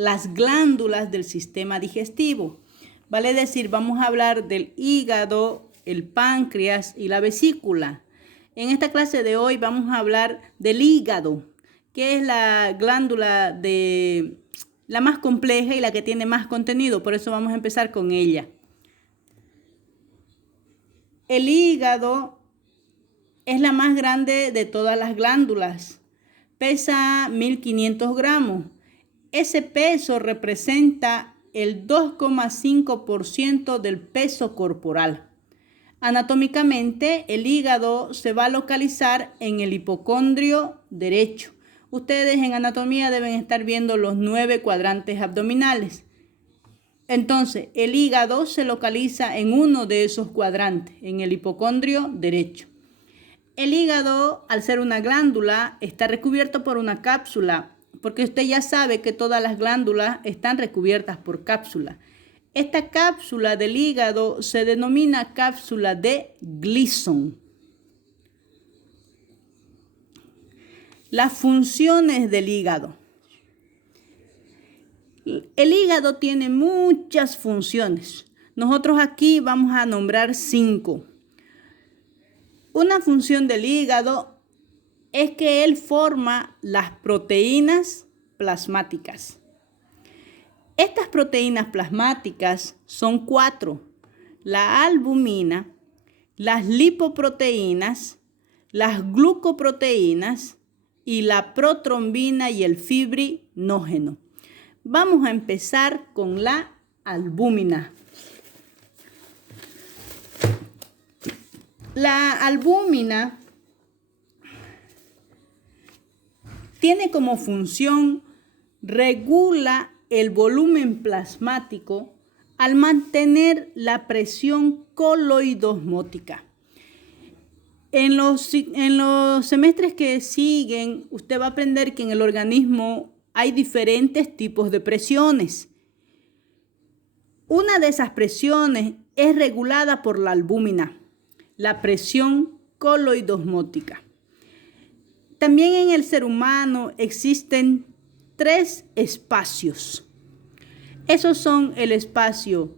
las glándulas del sistema digestivo. Vale decir, vamos a hablar del hígado, el páncreas y la vesícula. En esta clase de hoy vamos a hablar del hígado, que es la glándula la más compleja y la que tiene más contenido. Por eso vamos a empezar con ella. El hígado es la más grande de todas las glándulas. Pesa 1500 gramos. Ese peso representa el 2,5% del peso corporal. Anatómicamente, el hígado se va a localizar en el hipocondrio derecho. Ustedes en anatomía deben estar viendo los 9 cuadrantes abdominales. Entonces, el hígado se localiza en uno de esos cuadrantes, en el hipocondrio derecho. El hígado, al ser una glándula, está recubierto por una cápsula, porque usted ya sabe que todas las glándulas están recubiertas por cápsula. Esta cápsula del hígado se denomina cápsula de Gleason. Las funciones del hígado. El hígado tiene muchas funciones. Nosotros aquí vamos a nombrar 5. Una función del hígado es que él forma las proteínas plasmáticas. Estas proteínas plasmáticas son 4. La albumina, las lipoproteínas, las glucoproteínas y la protrombina y el fibrinógeno. Vamos a empezar con la albúmina. La albúmina tiene como función regula el volumen plasmático al mantener la presión coloidosmótica. En los semestres que siguen, usted va a aprender que en el organismo hay diferentes tipos de presiones. Una de esas presiones es regulada por la albúmina, la presión coloidosmótica. También en el ser humano existen 3 espacios. Esos son el espacio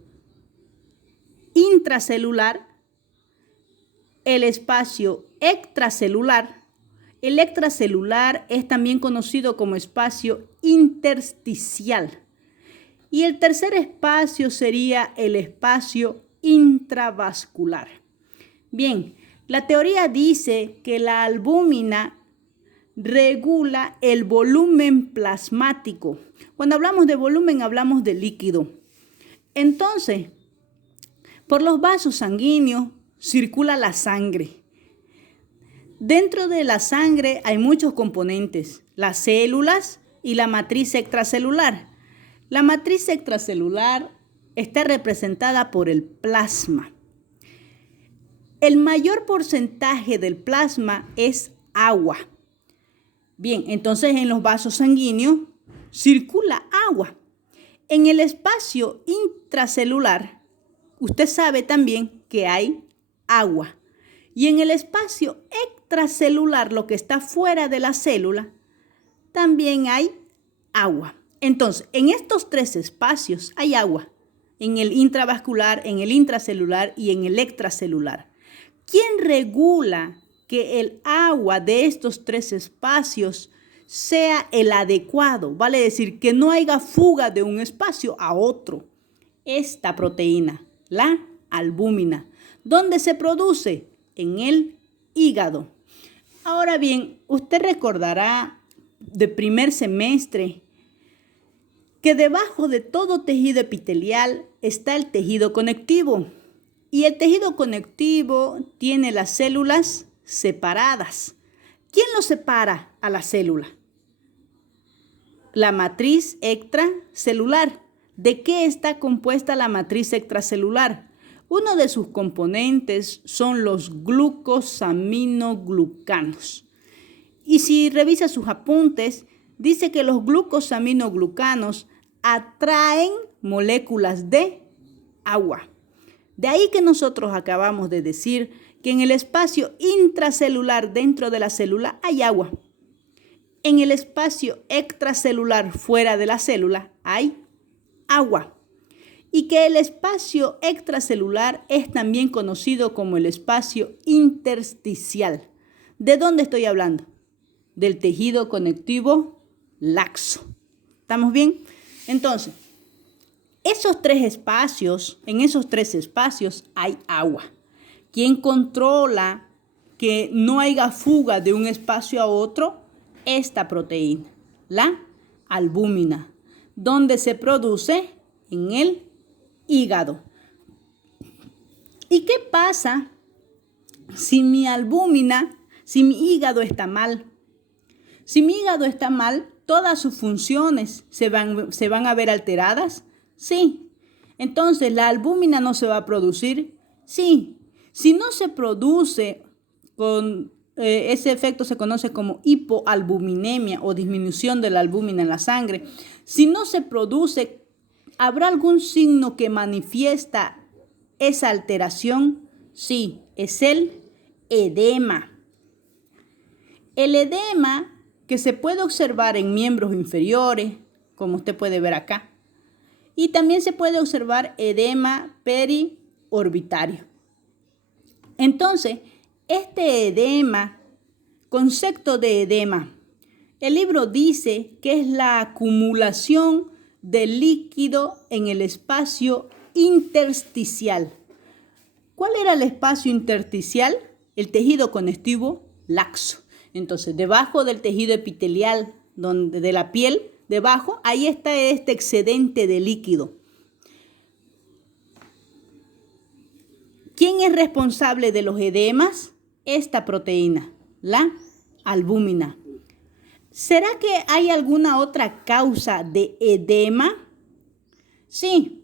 intracelular, el espacio extracelular. El extracelular es también conocido como espacio intersticial. Y el tercer espacio sería el espacio intravascular. Bien, la teoría dice que la albúmina regula el volumen plasmático. Cuando hablamos de volumen, hablamos de líquido. Entonces, por los vasos sanguíneos circula la sangre. Dentro de la sangre hay muchos componentes, las células y la matriz extracelular. La matriz extracelular está representada por el plasma. El mayor porcentaje del plasma es agua. Bien, entonces en los vasos sanguíneos circula agua. En el espacio intracelular, usted sabe también que hay agua. Y en el espacio extracelular, lo que está fuera de la célula, también hay agua. Entonces, en estos 3 espacios hay agua. En el intravascular, en el intracelular y en el extracelular. ¿Quién regula que el agua de estos 3 espacios sea el adecuado? Vale decir que no haya fuga de un espacio a otro. Esta proteína, la albúmina. ¿Dónde se produce? En el hígado. Ahora bien, usted recordará de primer semestre que debajo de todo tejido epitelial está el tejido conectivo. Y el tejido conectivo tiene las células separadas. ¿Quién lo separa a la célula? La matriz extracelular. ¿De qué está compuesta la matriz extracelular? Uno de sus componentes son los glucosaminoglucanos. Y si revisa sus apuntes, dice que los glucosaminoglucanos atraen moléculas de agua. De ahí que nosotros acabamos de decir que en el espacio intracelular dentro de la célula hay agua. En el espacio extracelular fuera de la célula hay agua. Y que el espacio extracelular es también conocido como el espacio intersticial. ¿De dónde estoy hablando? Del tejido conectivo laxo. ¿Estamos bien? Entonces, en esos tres espacios hay agua. ¿Quién controla que no haya fuga de un espacio a otro? Esta proteína, la albúmina, donde se produce en el hígado. ¿Y qué pasa si mi hígado está mal? Si mi hígado está mal, todas sus funciones se van a ver alteradas. Sí. Entonces, ¿la albúmina no se va a producir? Sí. Si no se produce ese efecto se conoce como hipoalbuminemia o disminución de la albúmina en la sangre. Si no se produce, ¿habrá algún signo que manifiesta esa alteración? Sí, es el edema. El edema que se puede observar en miembros inferiores, como usted puede ver acá. Y también se puede observar edema periorbitario. Entonces, este edema, concepto de edema, el libro dice que es la acumulación de líquido en el espacio intersticial. ¿Cuál era el espacio intersticial? El tejido conectivo laxo. Entonces, debajo del tejido epitelial, de la piel, debajo, ahí está este excedente de líquido. ¿Quién es responsable de los edemas? Esta proteína, la albúmina. ¿Será que hay alguna otra causa de edema? Sí.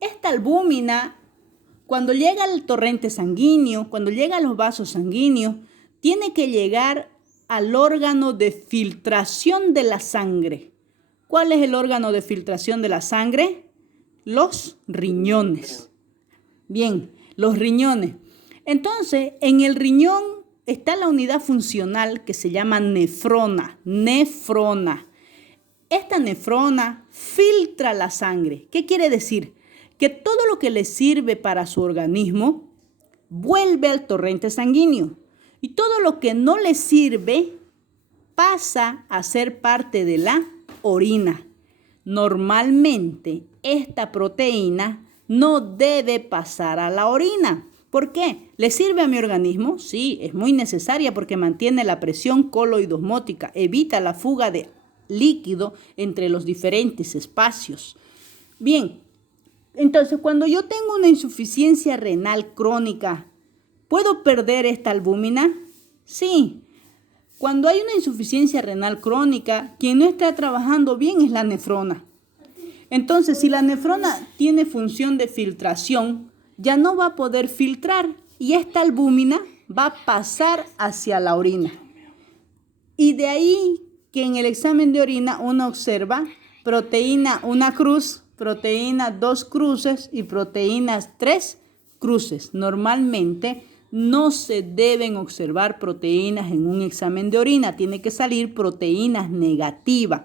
Esta albúmina, cuando llega al torrente sanguíneo, cuando llega a los vasos sanguíneos, tiene que llegar al órgano de filtración de la sangre. ¿Cuál es el órgano de filtración de la sangre? Los riñones. Bien, los riñones. Entonces, en el riñón está la unidad funcional que se llama nefrona. Esta nefrona filtra la sangre. ¿Qué quiere decir? Que todo lo que le sirve para su organismo vuelve al torrente sanguíneo. Y todo lo que no le sirve pasa a ser parte de la orina. Normalmente, esta proteína no debe pasar a la orina. ¿Por qué? ¿Le sirve a mi organismo? Sí, es muy necesaria porque mantiene la presión coloidosmótica, evita la fuga de líquido entre los diferentes espacios. Bien, entonces cuando yo tengo una insuficiencia renal crónica, ¿puedo perder esta albúmina? Sí. Cuando hay una insuficiencia renal crónica, quien no está trabajando bien es la nefrona. Entonces, si la nefrona tiene función de filtración, ya no va a poder filtrar y esta albúmina va a pasar hacia la orina. Y de ahí que en el examen de orina uno observa proteína una cruz, proteína 2 cruces y proteínas 3 cruces. Normalmente no se deben observar proteínas en un examen de orina, tiene que salir proteínas negativas.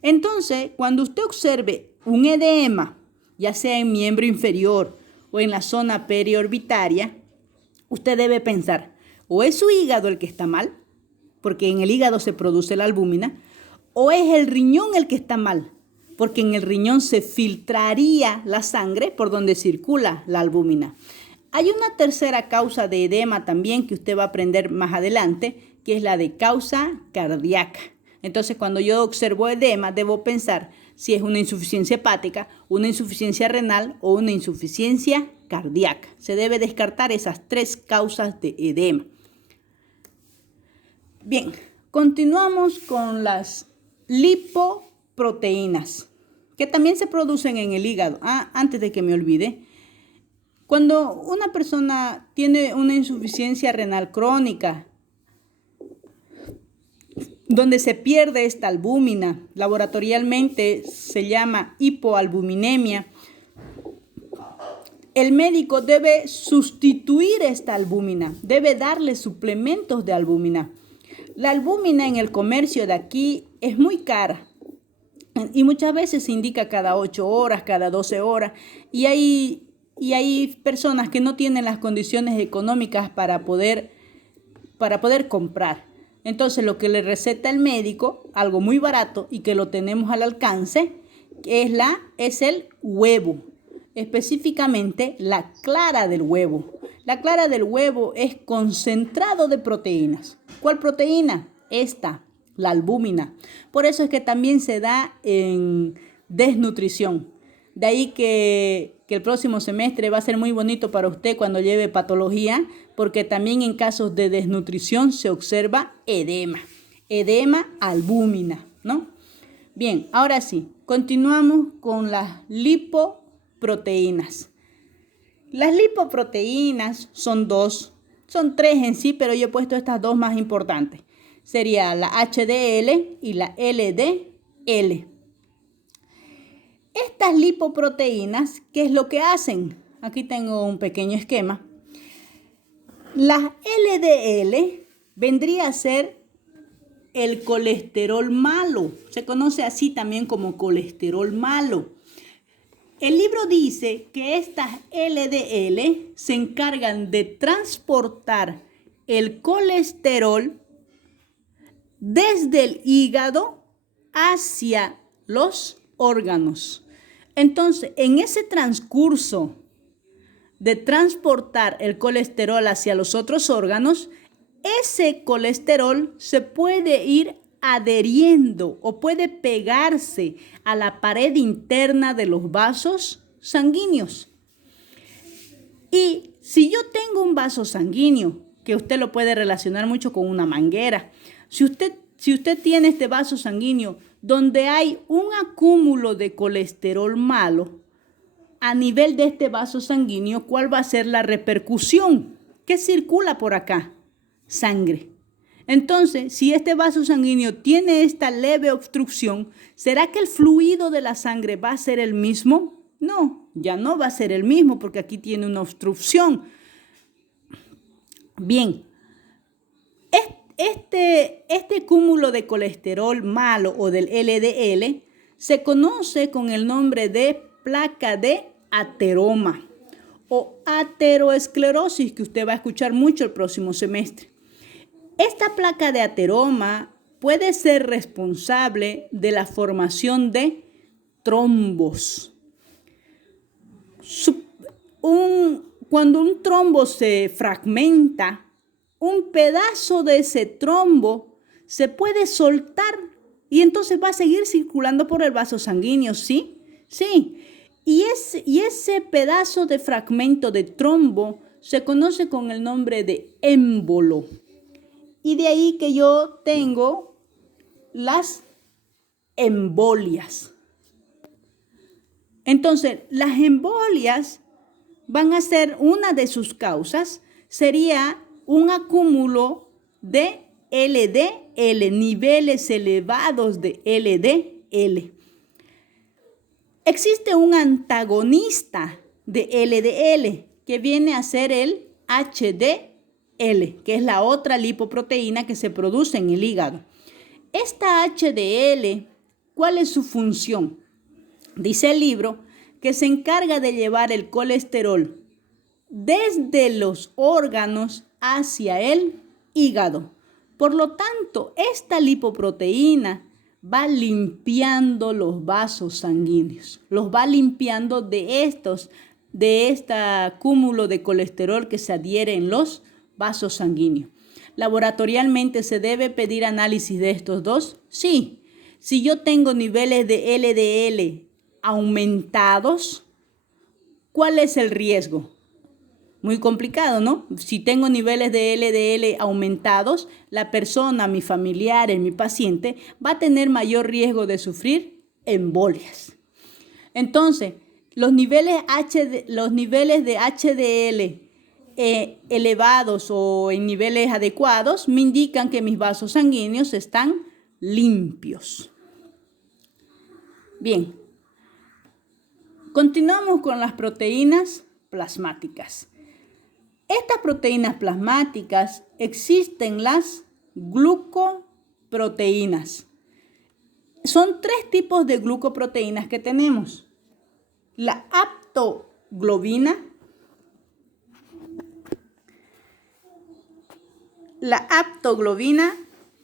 Entonces, cuando usted observe un edema, ya sea en miembro inferior o en la zona periorbitaria, usted debe pensar, o es su hígado el que está mal, porque en el hígado se produce la albúmina, o es el riñón el que está mal, porque en el riñón se filtraría la sangre por donde circula la albúmina. Hay una tercera causa de edema también que usted va a aprender más adelante, que es la de causa cardíaca. Entonces, cuando yo observo edema, debo pensar si es una insuficiencia hepática, una insuficiencia renal o una insuficiencia cardíaca. Se debe descartar esas 3 causas de edema. Bien, continuamos con las lipoproteínas, que también se producen en el hígado. Antes de que me olvide, cuando una persona tiene una insuficiencia renal crónica, donde se pierde esta albúmina, laboratorialmente se llama hipoalbuminemia, el médico debe sustituir esta albúmina, debe darle suplementos de albúmina. La albúmina en el comercio de aquí es muy cara y muchas veces se indica cada 8 horas, cada 12 horas y hay personas que no tienen las condiciones económicas para poder comprar. Entonces lo que le receta el médico, algo muy barato y que lo tenemos al alcance, es el huevo, específicamente la clara del huevo. La clara del huevo es concentrado de proteínas. ¿Cuál proteína? Esta, la albúmina. Por eso es que también se da en desnutrición. De ahí que el próximo semestre va a ser muy bonito para usted cuando lleve patología, porque también en casos de desnutrición se observa edema albúmina, ¿no? Bien, ahora sí, continuamos con las lipoproteínas. Las lipoproteínas son tres en sí, pero yo he puesto estas dos más importantes. Sería la HDL y la LDL. Estas lipoproteínas, ¿qué es lo que hacen? Aquí tengo un pequeño esquema. La LDL vendría a ser el colesterol malo. Se conoce así también como colesterol malo. El libro dice que estas LDL se encargan de transportar el colesterol desde el hígado hacia los órganos. Entonces, en ese transcurso de transportar el colesterol hacia los otros órganos, ese colesterol se puede ir adheriendo o puede pegarse a la pared interna de los vasos sanguíneos. Y si yo tengo un vaso sanguíneo, que usted lo puede relacionar mucho con una manguera, si usted tiene este vaso sanguíneo donde hay un acúmulo de colesterol malo, a nivel de este vaso sanguíneo, ¿cuál va a ser la repercusión? ¿Qué circula por acá? Sangre. Entonces, si este vaso sanguíneo tiene esta leve obstrucción, ¿será que el fluido de la sangre va a ser el mismo? No, ya no va a ser el mismo porque aquí tiene una obstrucción. Bien, este cúmulo de colesterol malo o del LDL se conoce con el nombre de placa de ateroma o ateroesclerosis, que usted va a escuchar mucho el próximo semestre. Esta placa de ateroma puede ser responsable de la formación de trombos. Cuando un trombo se fragmenta, un pedazo de ese trombo se puede soltar y entonces va a seguir circulando por el vaso sanguíneo, ¿sí? Sí. Y ese pedazo de fragmento de trombo se conoce con el nombre de émbolo. Y de ahí que yo tengo las embolias. Entonces, las embolias van a ser una de sus causas, sería un acúmulo de LDL, niveles elevados de LDL. Existe un antagonista de LDL que viene a ser el HDL, que es la otra lipoproteína que se produce en el hígado. Esta HDL, ¿cuál es su función? Dice el libro que se encarga de llevar el colesterol desde los órganos hacia el hígado. Por lo tanto, esta lipoproteína va limpiando los vasos sanguíneos, los va limpiando de este cúmulo de colesterol que se adhiere en los vasos sanguíneos. ¿Laboratorialmente se debe pedir análisis de estos dos? Sí. Si yo tengo niveles de LDL aumentados, ¿cuál es el riesgo? Muy complicado, ¿no? Si tengo niveles de LDL aumentados, la persona, mi familiar, mi paciente, va a tener mayor riesgo de sufrir embolias. Entonces, los niveles de HDL elevados o en niveles adecuados me indican que mis vasos sanguíneos están limpios. Bien, continuamos con las proteínas plasmáticas. Estas proteínas plasmáticas existen las glucoproteínas. Son 3 tipos de glucoproteínas que tenemos. La aptoglobina,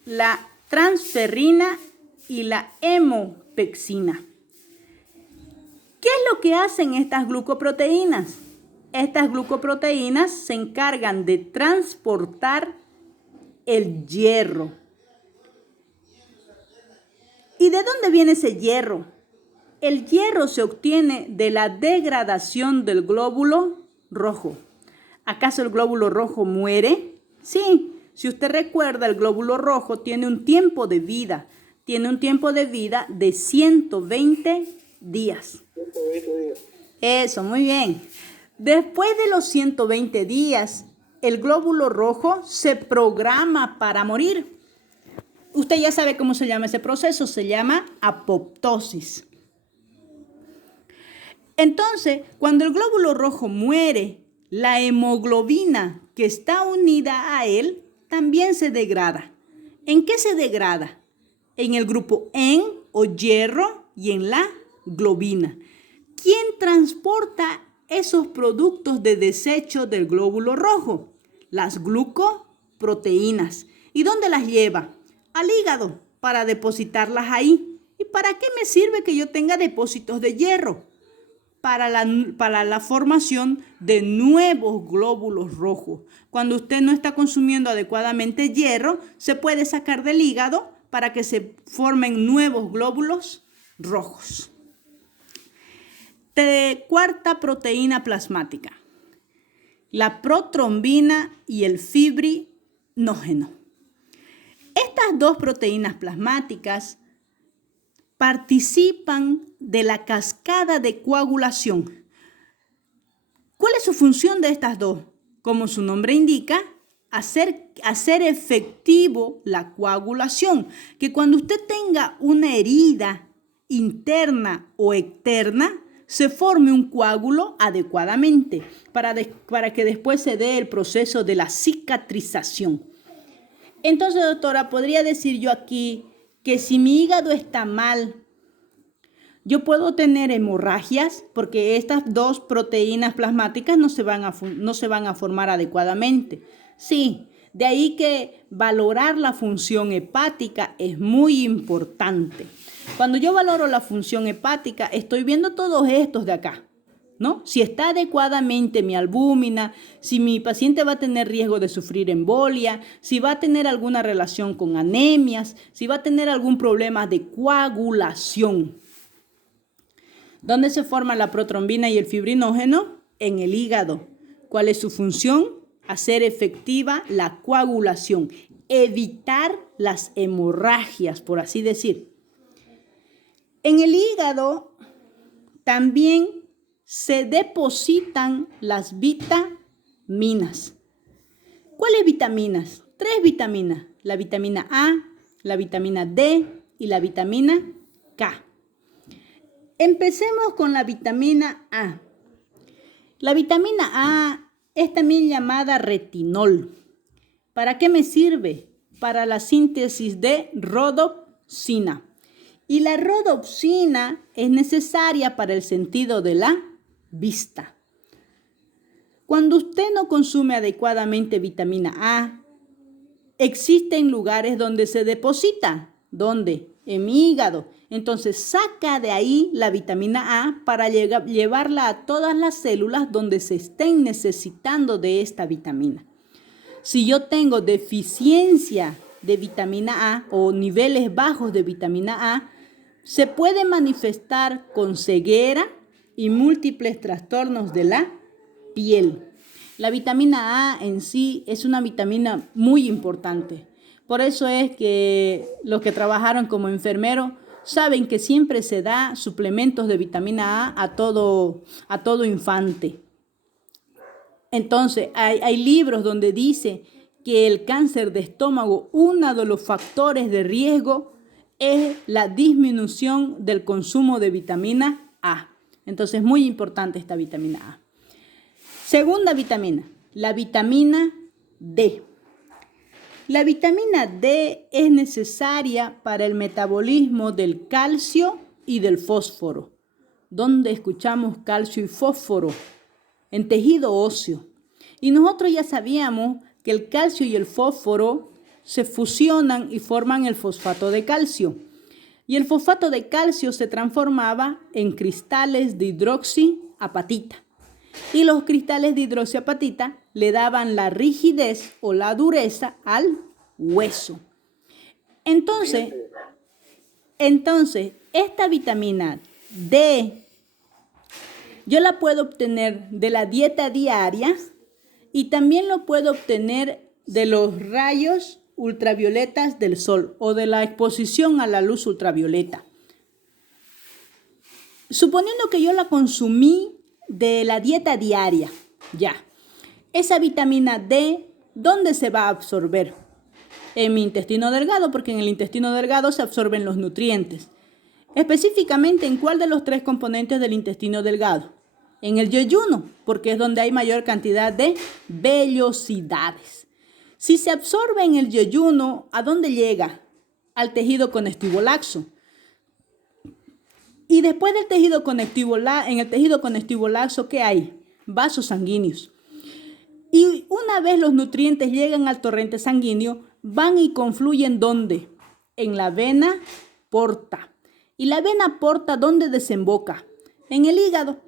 la transferrina y la hemopexina. ¿Qué es lo que hacen estas glucoproteínas? Estas glucoproteínas se encargan de transportar el hierro. ¿Y de dónde viene ese hierro? El hierro se obtiene de la degradación del glóbulo rojo. ¿Acaso el glóbulo rojo muere? Sí, si usted recuerda, el glóbulo rojo tiene un tiempo de vida. Tiene un tiempo de vida de 120 días. Eso, muy bien. Después de los 120 días, el glóbulo rojo se programa para morir. Usted ya sabe cómo se llama ese proceso, se llama apoptosis. Entonces, cuando el glóbulo rojo muere, la hemoglobina que está unida a él también se degrada. ¿En qué se degrada? En el grupo en o hierro y en la globina. ¿Quién transporta esos productos de desecho del glóbulo rojo? Las glucoproteínas. ¿Y dónde las lleva? Al hígado, para depositarlas ahí. ¿Y para qué me sirve que yo tenga depósitos de hierro? Para la formación de nuevos glóbulos rojos. Cuando usted no está consumiendo adecuadamente hierro, se puede sacar del hígado para que se formen nuevos glóbulos rojos. Cuarta proteína plasmática, la protrombina y el fibrinógeno. Estas 2 proteínas plasmáticas participan de la cascada de coagulación. ¿Cuál es su función de estas 2? Como su nombre indica, hacer efectivo la coagulación. Que cuando usted tenga una herida interna o externa, se forme un coágulo adecuadamente para que después se dé el proceso de la cicatrización. Entonces, doctora, ¿podría decir yo aquí que si mi hígado está mal, yo puedo tener hemorragias? Porque estas 2 proteínas plasmáticas no se van a formar adecuadamente. Sí, de ahí que valorar la función hepática es muy importante. Cuando yo valoro la función hepática, estoy viendo todos estos de acá, ¿no? Si está adecuadamente mi albúmina, si mi paciente va a tener riesgo de sufrir embolia, si va a tener alguna relación con anemias, si va a tener algún problema de coagulación. ¿Dónde se forma la protrombina y el fibrinógeno? En el hígado. ¿Cuál es su función? Hacer efectiva la coagulación, evitar las hemorragias, por así decir. En el hígado también se depositan las vitaminas. ¿Cuáles vitaminas? 3 vitaminas. La vitamina A, la vitamina D y la vitamina K. Empecemos con la vitamina A. La vitamina A es también llamada retinol. ¿Para qué me sirve? Para la síntesis de rodopsina. Y la rodopsina es necesaria para el sentido de la vista. Cuando usted no consume adecuadamente vitamina A, existen lugares donde se deposita. ¿Dónde? En mi hígado. Entonces saca de ahí la vitamina A para llevarla a todas las células donde se estén necesitando de esta vitamina. Si yo tengo deficiencia de vitamina A o niveles bajos de vitamina A, se puede manifestar con ceguera y múltiples trastornos de la piel. La vitamina A en sí es una vitamina muy importante. Por eso es que los que trabajaron como enfermeros saben que siempre se da suplementos de vitamina A a todo infante. Entonces, hay libros donde dice que el cáncer de estómago, uno de los factores de riesgo es la disminución del consumo de vitamina A. Entonces, es muy importante esta vitamina A. Segunda vitamina, la vitamina D. La vitamina D es necesaria para el metabolismo del calcio y del fósforo. ¿Dónde escuchamos calcio y fósforo? En tejido óseo. Y nosotros ya sabíamos que el calcio y el fósforo se fusionan y forman el fosfato de calcio. Y el fosfato de calcio se transformaba en cristales de hidroxiapatita. Y los cristales de hidroxiapatita le daban la rigidez o la dureza al hueso. Entonces, esta vitamina D yo la puedo obtener de la dieta diaria y también lo puedo obtener de los rayos ultravioletas del sol o de la exposición a la luz ultravioleta. Suponiendo que yo la consumí de la dieta diaria, ya, esa vitamina D, ¿dónde se va a absorber? En mi intestino delgado, porque en el intestino delgado se absorben los nutrientes. Específicamente, ¿en cuál de los 3 componentes del intestino delgado? En el yeyuno, porque es donde hay mayor cantidad de vellosidades. Si se absorbe en el yeyuno, ¿a dónde llega? Al tejido conectivo laxo. Y después del tejido conectivo, en el tejido conectivo laxo, ¿qué hay? Vasos sanguíneos. Y una vez los nutrientes llegan al torrente sanguíneo, van y confluyen ¿dónde? En la vena porta. ¿Y la vena porta dónde desemboca? En el hígado.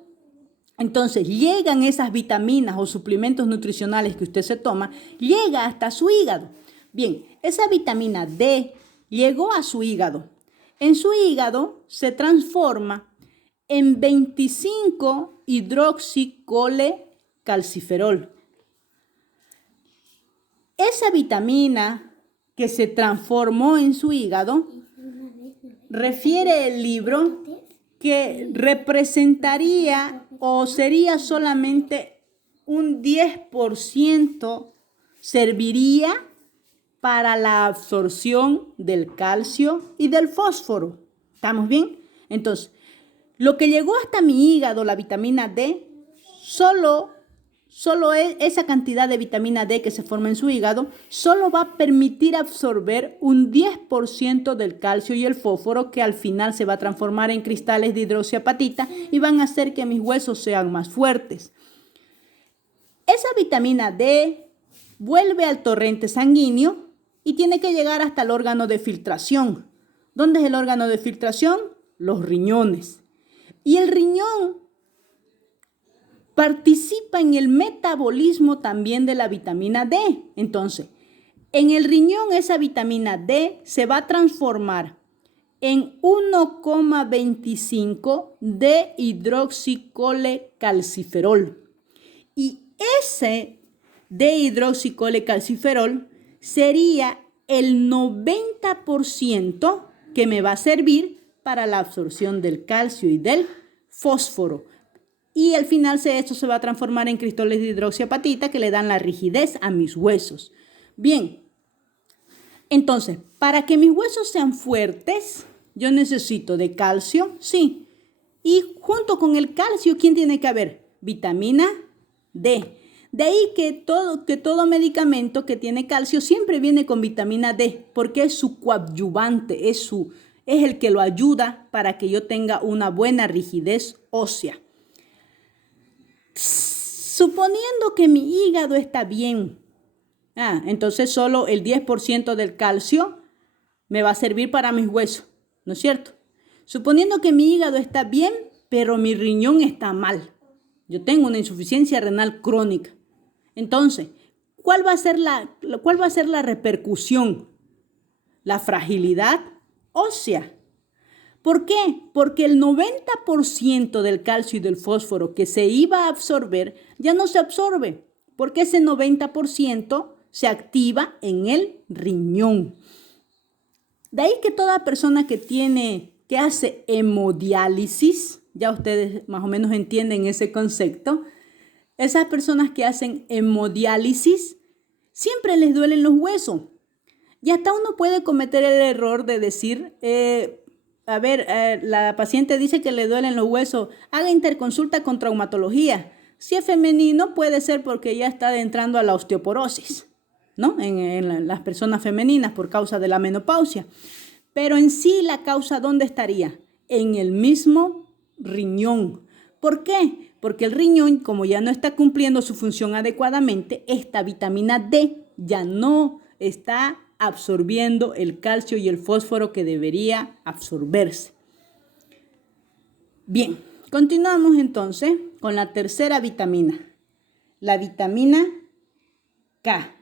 Entonces llegan esas vitaminas o suplementos nutricionales que usted se toma, llega hasta su hígado. Bien, esa vitamina D llegó a su hígado. En su hígado se transforma en 25-hidroxicolecalciferol. Esa vitamina que se transformó en su hígado, refiere el libro que representaría o sería solamente un 10% serviría para la absorción del calcio y del fósforo. ¿Estamos bien? Entonces, lo que llegó hasta mi hígado, la vitamina D, solo esa cantidad de vitamina D que se forma en su hígado, solo va a permitir absorber un 10% del calcio y el fósforo que al final se va a transformar en cristales de hidroxiapatita y van a hacer que mis huesos sean más fuertes. Esa vitamina D vuelve al torrente sanguíneo y tiene que llegar hasta el órgano de filtración. ¿Dónde es el órgano de filtración? Los riñones. Y el riñón participa en el metabolismo también de la vitamina D. Entonces, en el riñón esa vitamina D se va a transformar en 1,25 de hidroxicolecalciferol. Y ese de hidroxicolecalciferol sería el 90% que me va a servir para la absorción del calcio y del fósforo. Y al final esto se va a transformar en cristales de hidroxiapatita que le dan la rigidez a mis huesos. Bien, entonces, para que mis huesos sean fuertes, yo necesito de calcio, sí. Y junto con el calcio, ¿quién tiene que haber? Vitamina D. De ahí que todo medicamento que tiene calcio siempre viene con vitamina D, porque es su coadyuvante, es el que lo ayuda para que yo tenga una buena rigidez ósea. Suponiendo que mi hígado está bien, entonces solo el 10% del calcio me va a servir para mis huesos, ¿no es cierto? Suponiendo que mi hígado está bien, pero mi riñón está mal. Yo tengo una insuficiencia renal crónica. Entonces, ¿cuál va a ser la repercusión? La fragilidad ósea. ¿Por qué? Porque el 90% del calcio y del fósforo que se iba a absorber ya no se absorbe, porque ese 90% se activa en el riñón. De ahí que toda persona que hace hemodiálisis, ya ustedes más o menos entienden ese concepto, esas personas que hacen hemodiálisis siempre les duelen los huesos. Y hasta uno puede cometer el error de decir, la paciente dice que le duelen los huesos, haga interconsulta con traumatología. Si es femenino puede ser porque ya está entrando a la osteoporosis. ¿no? En las personas femeninas por causa de la menopausia. Pero en sí la causa, ¿dónde estaría? En el mismo riñón. ¿Por qué? Porque el riñón, como ya no está cumpliendo su función adecuadamente, esta vitamina D ya no está absorbiendo el calcio y el fósforo que debería absorberse. Bien, continuamos entonces con la tercera vitamina, la vitamina K.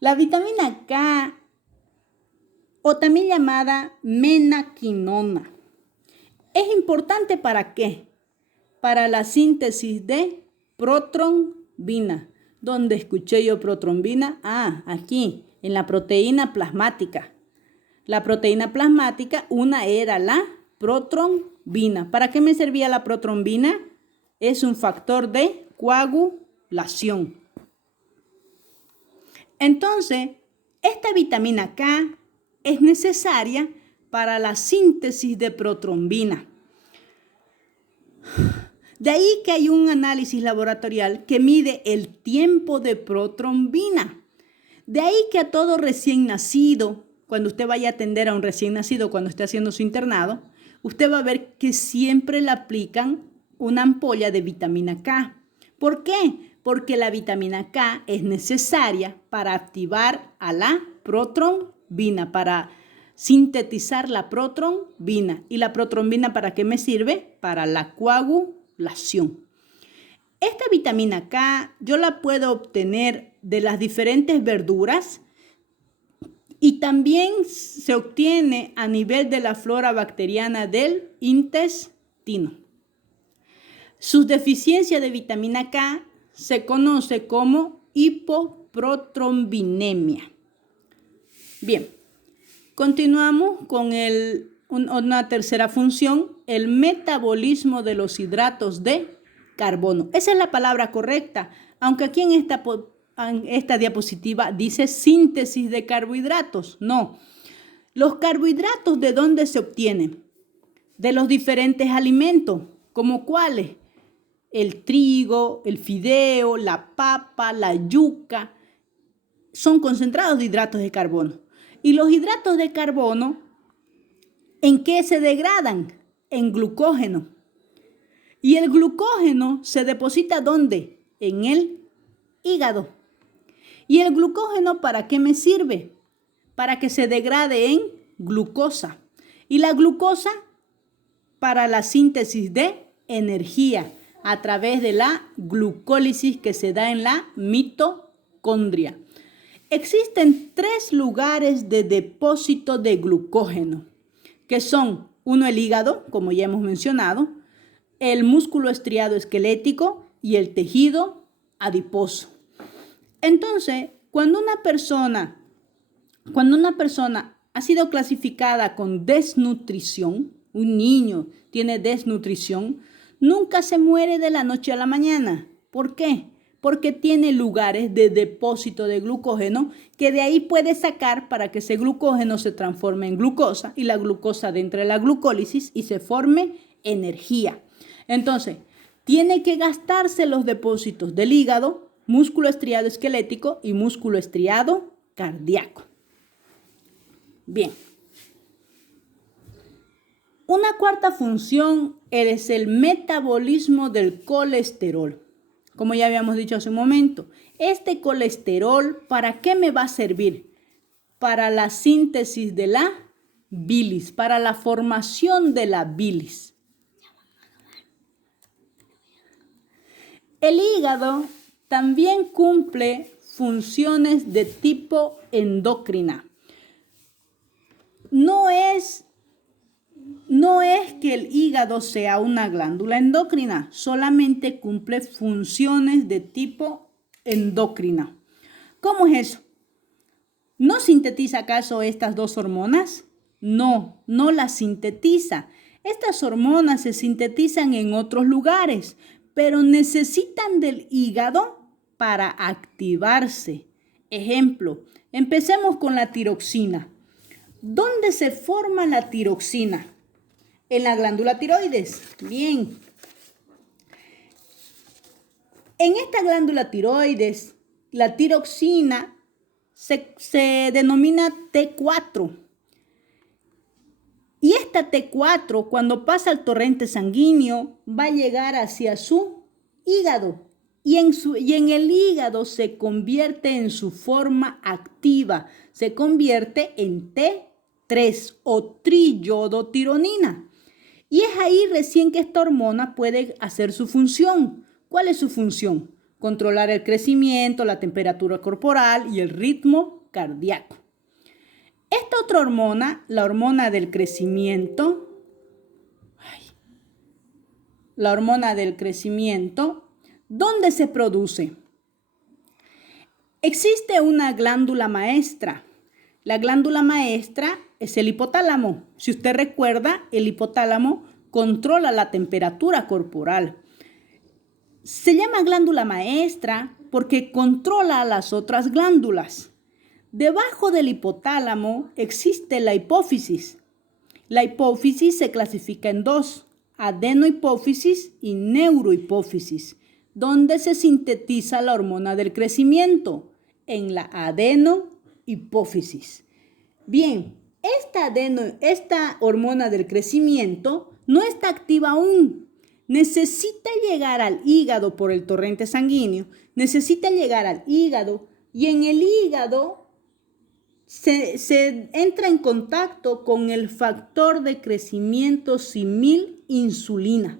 La vitamina K, o también llamada menaquinona, es importante ¿para qué? Para la síntesis de protrombina. ¿Dónde escuché yo protrombina? Aquí, en la proteína plasmática. La proteína plasmática, una era la protrombina. ¿Para qué me servía la protrombina? Es un factor de coagulación. Entonces, esta vitamina K es necesaria para la síntesis de protrombina. De ahí que hay un análisis laboratorial que mide el tiempo de protrombina. De ahí que a todo recién nacido, cuando usted vaya a atender a un recién nacido, cuando esté haciendo su internado, usted va a ver que siempre le aplican una ampolla de vitamina K. ¿Por qué? Porque la vitamina K es necesaria para activar a la protrombina, para sintetizar la protrombina. ¿Y la protrombina para qué me sirve? Para la coagulación. Esta vitamina K yo la puedo obtener de las diferentes verduras y también se obtiene a nivel de la flora bacteriana del intestino. Su deficiencia de vitamina K se conoce como hipoprotrombinemia. Bien, continuamos con una tercera función, el metabolismo de los hidratos de carbono. Esa es la palabra correcta, aunque aquí en esta diapositiva dice síntesis de carbohidratos. No, los carbohidratos ¿de dónde se obtienen? De los diferentes alimentos, ¿como cuáles? El trigo, el fideo, la papa, la yuca, son concentrados de hidratos de carbono. Y los hidratos de carbono, ¿en qué se degradan? En glucógeno. Y el glucógeno se deposita ¿dónde? En el hígado. ¿Y el glucógeno para qué me sirve? Para que se degrade en glucosa. Y la glucosa para la síntesis de energía a través de la glucólisis que se da en la mitocondria. Existen 3 lugares de depósito de glucógeno, que son, uno, el hígado, como ya hemos mencionado, el músculo estriado esquelético y el tejido adiposo. Entonces, cuando una persona ha sido clasificada con desnutrición, un niño tiene desnutrición, nunca se muere de la noche a la mañana. ¿Por qué? Porque tiene lugares de depósito de glucógeno que de ahí puede sacar para que ese glucógeno se transforme en glucosa y la glucosa dentro de la glucólisis y se forme energía. Entonces, tiene que gastarse los depósitos del hígado, músculo estriado esquelético y músculo estriado cardíaco. Bien. Una cuarta función es el metabolismo del colesterol. Como ya habíamos dicho hace un momento, este colesterol, ¿para qué me va a servir? Para la síntesis de la bilis, para la formación de la bilis. El hígado también cumple funciones de tipo endocrina. No es que el hígado sea una glándula endocrina, solamente cumple funciones de tipo endocrina. ¿Cómo es eso? ¿No sintetiza acaso estas 2 hormonas? No, no las sintetiza. Estas hormonas se sintetizan en otros lugares, pero necesitan del hígado para activarse. Ejemplo, empecemos con la tiroxina. ¿Dónde se forma la tiroxina? En la glándula tiroides. Bien. En esta glándula tiroides La tiroxina se denomina T4. Y esta T4, cuando pasa al torrente sanguíneo, va a llegar hacia su hígado. Y en el hígado se convierte en su forma activa. Se convierte en T3 o triiodotironina. Y es ahí recién que esta hormona puede hacer su función. ¿Cuál es su función? Controlar el crecimiento, la temperatura corporal y el ritmo cardíaco. Esta otra hormona, la hormona del crecimiento, ¿dónde se produce? Existe una glándula maestra. La glándula maestra es el hipotálamo. Si usted recuerda, el hipotálamo controla la temperatura corporal. Se llama glándula maestra porque controla las otras glándulas. Debajo del hipotálamo existe la hipófisis. La hipófisis se clasifica en dos, adenohipófisis y neurohipófisis, donde se sintetiza la hormona del crecimiento, en la adenohipófisis. Bien, esta hormona del crecimiento no está activa aún. Necesita llegar al hígado por el torrente sanguíneo, necesita llegar al hígado y en el hígado se entra en contacto con el factor de crecimiento simil insulina.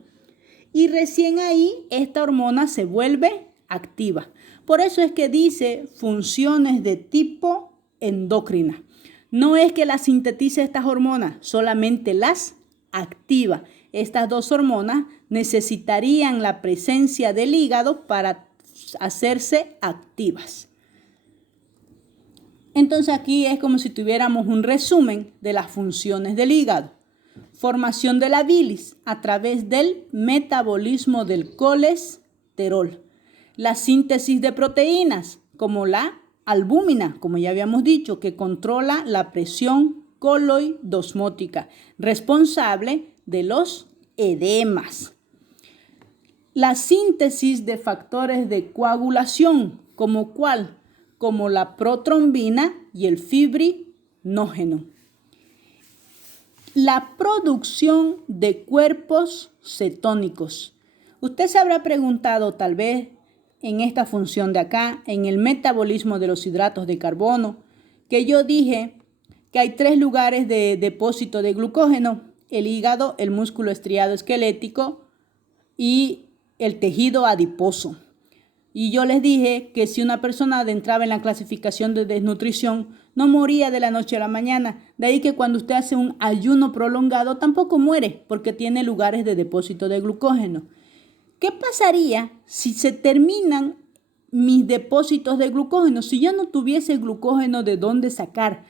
Y recién ahí esta hormona se vuelve activa. Por eso es que dice funciones de tipo endocrina. No es que las sintetice estas hormonas, solamente las activa. Estas dos hormonas necesitarían la presencia del hígado para hacerse activas. Entonces aquí es como si tuviéramos un resumen de las funciones del hígado. Formación de la bilis a través del metabolismo del colesterol. La síntesis de proteínas como la albúmina, como ya habíamos dicho, que controla la presión coloidosmótica, responsable de los edemas. La síntesis de factores de coagulación, como ¿cuál? Como la protrombina y el fibrinógeno. La producción de cuerpos cetónicos. Usted se habrá preguntado tal vez en esta función de acá, en el metabolismo de los hidratos de carbono, que yo dije que hay 3 lugares de depósito de glucógeno: el hígado, el músculo estriado esquelético y el tejido adiposo. Y yo les dije que si una persona entraba en la clasificación de desnutrición, no moría de la noche a la mañana. De ahí que cuando usted hace un ayuno prolongado, tampoco muere porque tiene lugares de depósito de glucógeno. ¿Qué pasaría si se terminan mis depósitos de glucógeno? Si yo no tuviese glucógeno de dónde sacar,